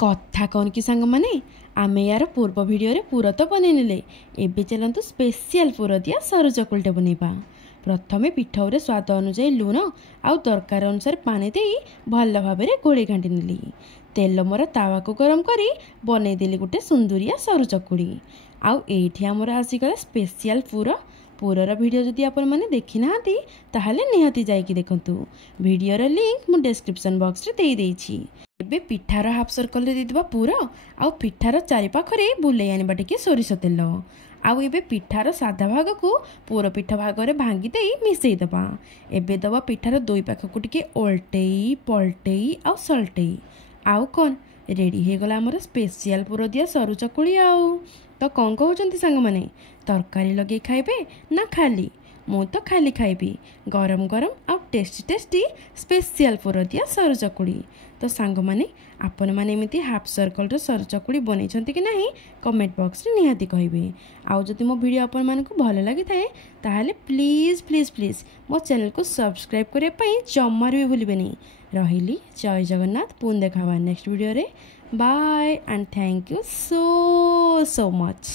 कथा कौन कि सांग माने आमे यार पूर्व वीडियो रे पूरा तो बनै नेले एबे चलंतु स्पेशल पूरा दिया सरू चकुलटे बनैबा। प्रथमे पिठौरे स्वाद अनुसार लुण आउ दरकार अनुसार पानी दे भल भाव में गोड़े घाटी नेली। तेल मोर तावा को गरम करी बनै देली गोटे सुंदरिया सरू चकुड़ी। आउ एठी हमर आसीगला स्पेशल पूरर वीडियो जदि आपण माने देखि नाहांती ताहाले निहाती जाइकी देखंतु। वीडियोर लिंक मु डिस्क्रिप्शन बॉक्स रे देई देइछि। एबे पिठार हाफ सर्कल रे देदिबा पूरा आउ पिठार चारि पाखरे बुलै आनिबा टिके सोरिष तेल। आउ एबे पिठार साधा भाग को पूरा पिठा भाग रे भांगी देई मिसई दबा। एबे दबा पिठार दुई पाख को टिके ओल्टेई पलटेई आउ सल्टेई। आउ कौन रेडी हे गला हमर स्पेशल पूरा दिया सरू चकुड़ी। आउ तो कौन कहउचंती सांग माने तरकारी लगे खाइबे ना खाली? मु तो खाली खाइबी गरम गरम आउ टेस्टी टेस्टी स्पेशल पूरा दिया सरू चकुड़ी। तो सांग माने आपण माने एमिति हाफ सर्कल रे सरू चकुड़ी बनै छंती कि नाही कमेंट बॉक्स रे निहाती कहिबे। आउ जदि मो वीडियो आपण मानकु भल लागि थाए ताहाले प्लीज प्लीज प्लीज मो चैनल को सब्सक्राइब करे पई जम्मार भी भूलिबेनी। रहिली जय जगन्नाथ। पुन देखावा नेक्स्ट वीडियो रे। Bye and thank you so much.